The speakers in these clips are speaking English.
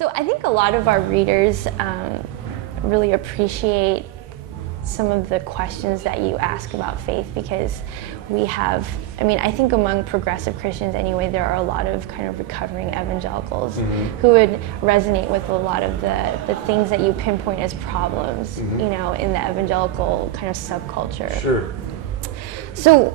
So I think a lot of our readers really appreciate some of the questions that you ask about faith, because we have, I think among progressive Christians anyway, there are a lot of kind of recovering evangelicals who would resonate with a lot of the things that you pinpoint as problems, in the evangelical kind of subculture. Sure. So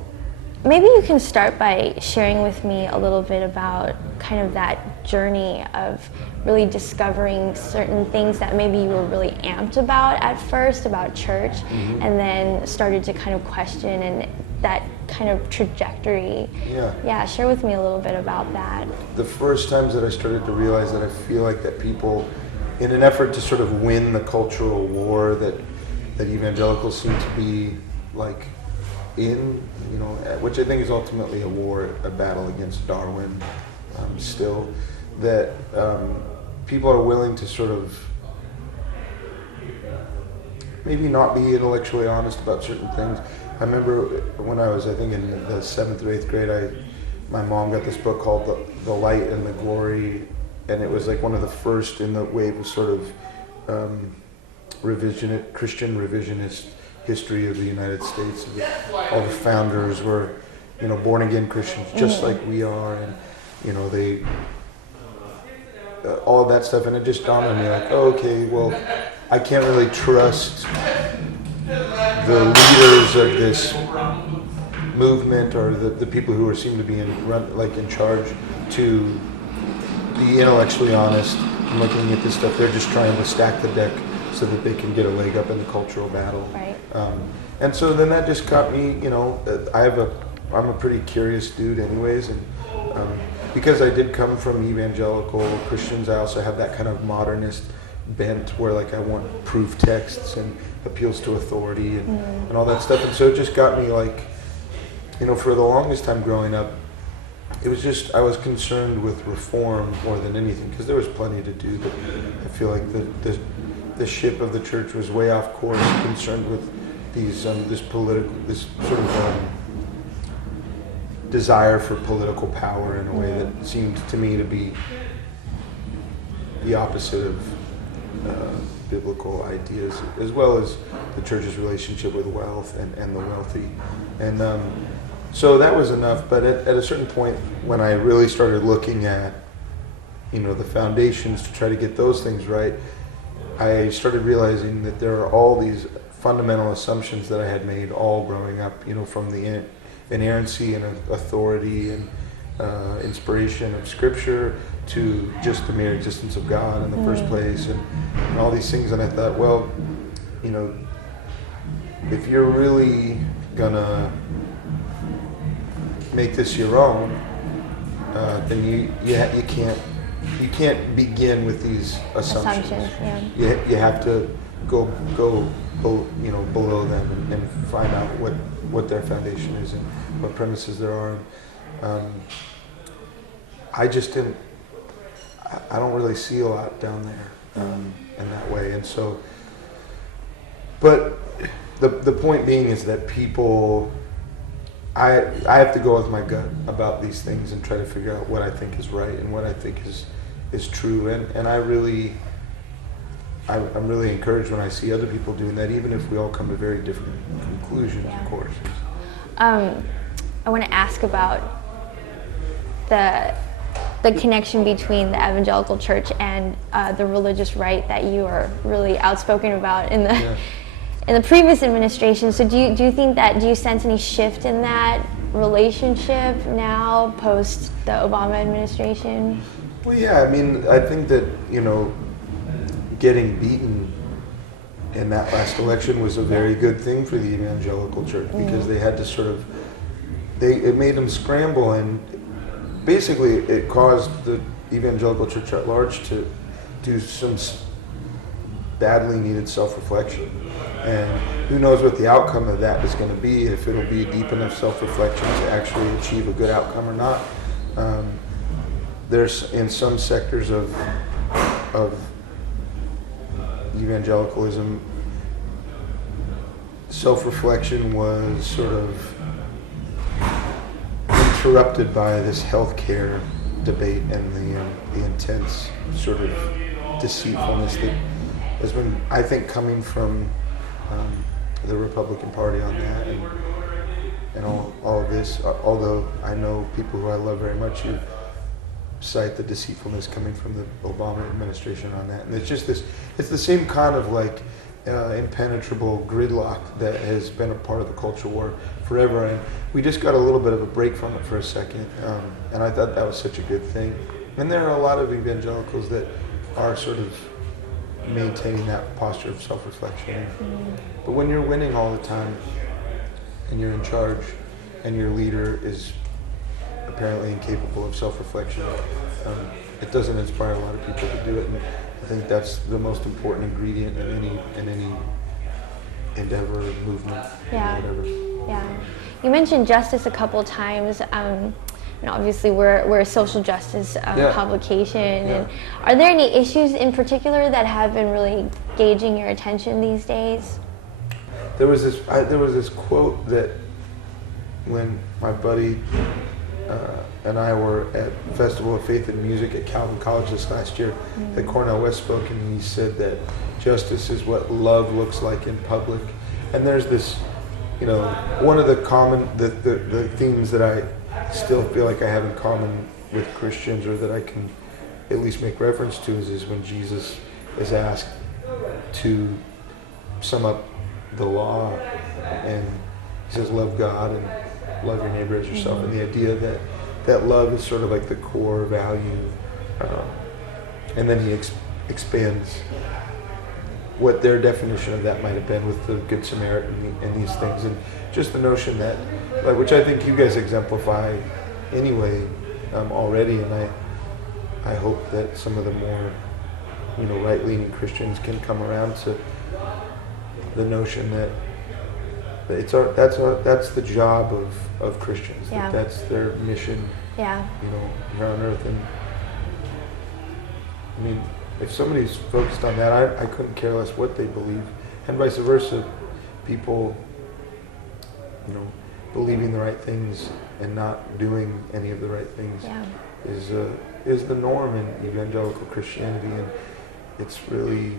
maybe you can start by sharing with me a little bit about kind of that journey of really discovering certain things that maybe you were really amped about at first, about church, and then started to kind of question, and that kind of trajectory. Yeah, share with me a little bit about that. The first times that I started to realize that I feel like that people, in an effort to sort of win the cultural war that evangelicals seem to be like in, which I think is ultimately a war, a battle against Darwin, still, that people are willing to sort of maybe not be intellectually honest about certain things. I remember when I was, I think in the 7th or 8th grade, my mom got this book called The Light and the Glory, and it was like one of the first in the wave of sort of Christian revisionist history of the United States. All the founders were, born again Christians just like we are, and they all of that stuff, and it just dawned on me like, oh, okay, well, I can't really trust the leaders of this movement or the people who seem to be in charge to be intellectually honest and looking at this stuff. They're just trying to stack the deck so that they can get a leg up in the cultural battle. Right. And so then that just got me, I'm a pretty curious dude anyways, and because I did come from evangelical Christians, I also have that kind of modernist bent where like I want proof texts and appeals to authority and all that stuff. And so it just got me like, for the longest time growing up, it was just, I was concerned with reform more than anything, because there was plenty to do, but I feel like the ship of the church was way off course, concerned with these this sort of desire for political power in a way that seemed to me to be the opposite of biblical ideas, as well as the church's relationship with wealth and the wealthy. And so that was enough, but at a certain point when I really started looking at the foundations to try to get those things right, I started realizing that there are all these fundamental assumptions that I had made all growing up, from the inerrancy and authority and inspiration of Scripture to just the mere existence of God in the first place, and all these things. And I thought, well, if you're really gonna make this your own, then you can't begin with these assumptions. You have to go below them and find out what their foundation is and what premises there are. I don't really see a lot down there in that way. And so, but the point being is that people, I have to go with my gut about these things and try to figure out what I think is right and what I think is true. And I'm really encouraged when I see other people doing that, even if we all come to very different conclusions, of course. I want to ask about the connection between the evangelical church and the religious right that you are really outspoken about in the previous administration. So do you sense any shift in that relationship now post the Obama administration? Well, yeah, I think that, getting beaten in that last election was a very good thing for the evangelical church, because they had to it made them scramble, and basically it caused the evangelical church at large to do some badly needed self-reflection. And who knows what the outcome of that is going to be, if it'll be deep enough self-reflection to actually achieve a good outcome or not. There's, in some sectors of evangelicalism, self-reflection was sort of interrupted by this healthcare debate and the intense sort of deceitfulness that has been, I think, coming from the Republican Party on that and all of this. Although I know people who I love very much who cite the deceitfulness coming from the Obama administration on that, and it's just this. It's the same kind of like impenetrable gridlock that has been a part of the culture war forever, and we just got a little bit of a break from it for a second, and I thought that was such a good thing. And there are a lot of evangelicals that are sort of maintaining that posture of self-reflection. But when you're winning all the time, and you're in charge, and your leader is apparently incapable of self-reflection, it doesn't inspire a lot of people to do it. And I think that's the most important ingredient in any endeavor, movement, whatever. Yeah. You mentioned justice a couple times. And obviously, we're a social justice publication. Yeah. And are there any issues in particular that have been really gauging your attention these days? There was this quote that when my buddy and I were at Festival of Faith and Music at Calvin College this last year, that Cornell West spoke, and he said that justice is what love looks like in public. And there's this, one of the common, the themes that I still feel like I have in common with Christians, or that I can at least make reference to, is when Jesus is asked to sum up the law, and he says, love God and love your neighbor as yourself, and the idea that love is sort of like the core value, and then he expands what their definition of that might have been with the Good Samaritan and these things, and just the notion that, which I think you guys exemplify anyway already, and I hope that some of the more right-leaning Christians can come around to the notion that that's the job of Christians. Yeah. That's their mission. Yeah. Here on earth. And I mean, if somebody's focused on that, I couldn't care less what they believe, and vice versa. People, believing the right things and not doing any of the right things is the norm in evangelical Christianity, and it's really.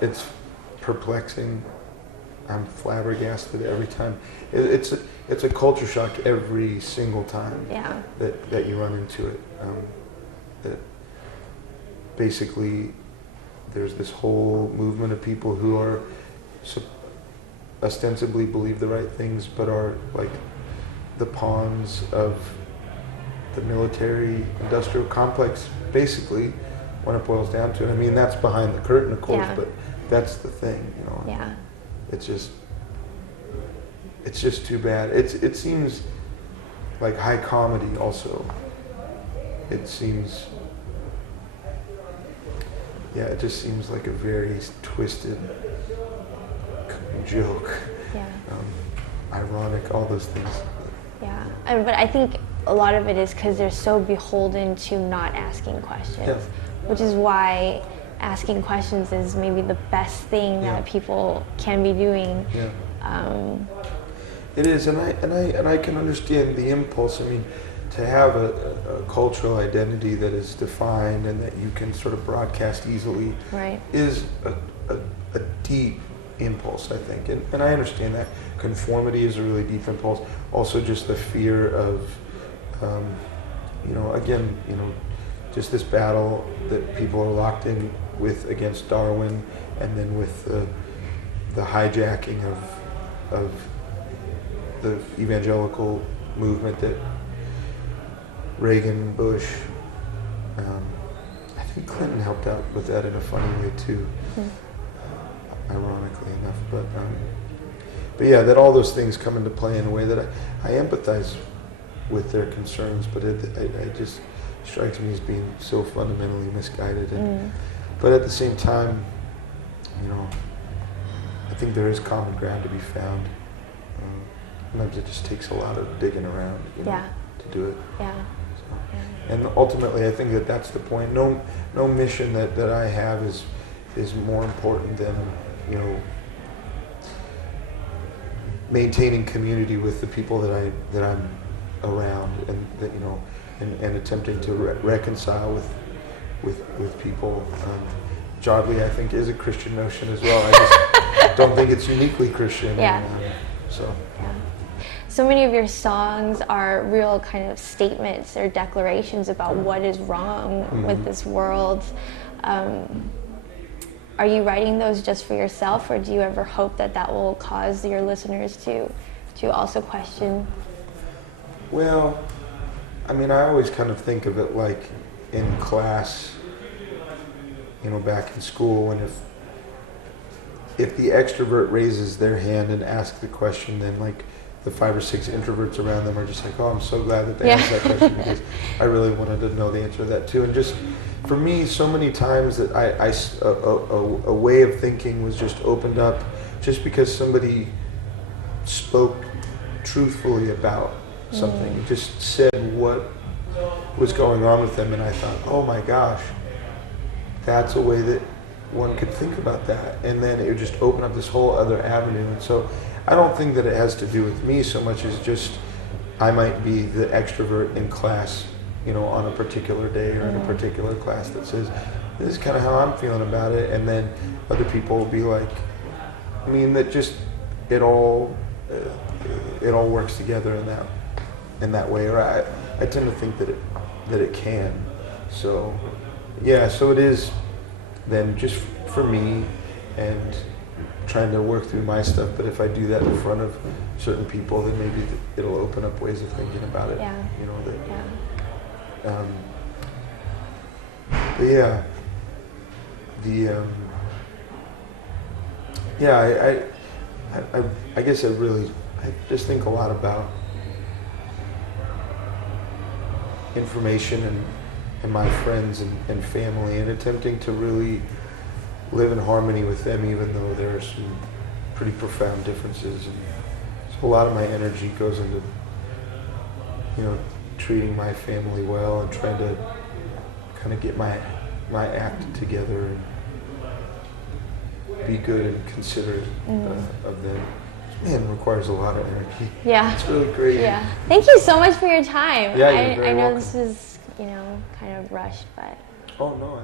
It's perplexing. I'm flabbergasted every time. It's a culture shock every single time that you run into it. That basically there's this whole movement of people who are ostensibly believe the right things, but are like the pawns of the military-industrial complex, basically, when it boils down to it. I mean, that's behind the curtain, of course, but that's the thing, Yeah. It's just too bad. It seems like high comedy also. It seems, it just seems like a very twisted joke. Yeah. Ironic, all those things. Yeah, but I think a lot of it is because they're so beholden to not asking questions, which is why asking questions is maybe the best thing that people can be doing. Yeah. It is, and I can understand the impulse. I mean, to have a cultural identity that is defined and that you can sort of broadcast easily is a deep impulse, I think, and I understand that. Conformity is a really deep impulse. Also, just the fear of, just this battle that people are locked in with against Darwin, and then with the hijacking of the evangelical movement that Reagan, Bush, I think Clinton helped out with that in a funny way too, ironically enough. But yeah, that all those things come into play in a way that I empathize with their concerns, but it just strikes me as being so fundamentally misguided. But at the same time, I think there is common ground to be found. Sometimes it just takes a lot of digging around, to do it. Yeah. So, and ultimately, I think that's the point. No mission that I have is more important than maintaining community with the people that I'm around, and that, you know, and attempting to reconcile with people. Godly, I think, is a Christian notion as well. I just don't think it's uniquely Christian. Yeah. And, so. Yeah. So many of your songs are real kind of statements or declarations about what is wrong with this world. Are you writing those just for yourself, or do you ever hope that that will cause your listeners to also question? Well, I mean, I always kind of think of it like in class, you know, back in school, and if the extrovert raises their hand and asks the question, then like the 5 or 6 introverts around them are just like, oh, I'm so glad that they asked that question, because I really wanted to know the answer to that too. And just for me, so many times that a way of thinking was just opened up just because somebody spoke truthfully about something, just said what was going on with them, and I thought, oh my gosh, that's a way that one could think about that, and then it would just open up this whole other avenue. And so I don't think that it has to do with me so much as just I might be the extrovert in class, you know, on a particular day or in a particular class that says, this is kind of how I'm feeling about it, and then other people will be like, I mean, that just it all works together in that way, or I tend to think that it can. So yeah, so it is then just for me and trying to work through my stuff, but if I do that in front of certain people, then maybe it'll open up ways of thinking about it. Yeah. You know, that but yeah, I guess I just think a lot about information and my friends and family, and attempting to really live in harmony with them, even though there are some pretty profound differences. And so a lot of my energy goes into, you know, treating my family well and trying to kind of get my act together and be good and considerate of them. Man, it requires a lot of energy. Yeah. It's really great. Yeah. Thank you so much for your time. Yeah, you're very I know welcome. this is, you know, kind of rushed, but. Oh, no.